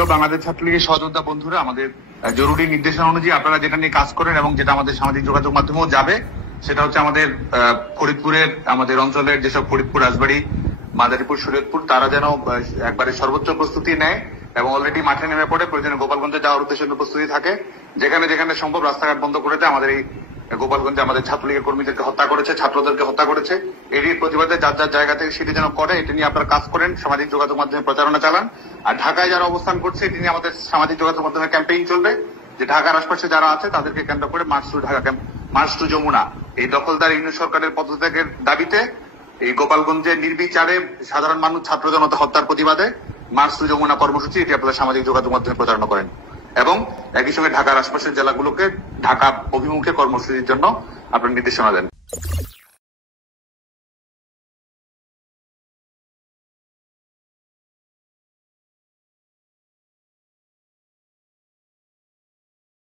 প্রিয় বাংলাদেশ ছাত্রলীগের সহযোদ্ধা বন্ধুরা, আমাদের জরুরি নির্দেশনা অনুযায়ী আপনারা যেটা নিয়ে কাজ করেন এবং যেটা আমাদের সামাজিক যোগাযোগ মাধ্যমেও যাবে, সেটা হচ্ছে আমাদের ফরিদপুরের আমাদের অঞ্চলের যেসব ফরিদপুর, রাজবাড়ী, মাদারীপুর, শরীয়তপুর, তারা যেন একবারে সর্বোচ্চ প্রস্তুতি নেয় এবং অলরেডি মাঠে নেমে পড়ে প্রয়োজনে গোপালগঞ্জে যাওয়ার উদ্দেশ্যে প্রস্তুতি থাকে। যেখানে যেখানে সম্ভব রাস্তাঘাট বন্ধ করে দেয়। আমাদের এই গোপালগঞ্জে আমাদের ছাত্রলীগের কর্মীদেরকে হত্যা করেছে, ছাত্রদেরকে হত্যা করেছে। এরই প্রতিবাদে যার যার জায়গা থেকে সেটি যেন করে, এটা নিয়ে আপনারা কাজ করেন, সামাজিক যোগাযোগ মাধ্যমে প্রচারণা চালান। আর ঢাকায় যারা অবস্থান করছে, এটি নিয়ে আমাদের সামাজিক যোগাযোগ মাধ্যমে ক্যাম্পেইন চলবে যে ঢাকার আশপাশে যারা আছে তাদেরকে কেন্দ্র করে march to Dhaka camp, march to Jamuna, এই দখলদার ইউনিট সরকারের পদত্যাগের দাবিতে এই গোপালগঞ্জে নির্বিচারে সাধারণ মানুষ, ছাত্র জনতা হত্যার প্রতিবাদে মার্চ টু যমুনা কর্মসূচি, এটি আপনারা সামাজিক যোগাযোগ মাধ্যমে প্রচারণা করেন এবং একই সঙ্গে ঢাকার আশপাশের জেলাগুলোকে ঢাকা অভিমুখে কর্মসূচির জন্য আপনার নির্দেশনা দেন।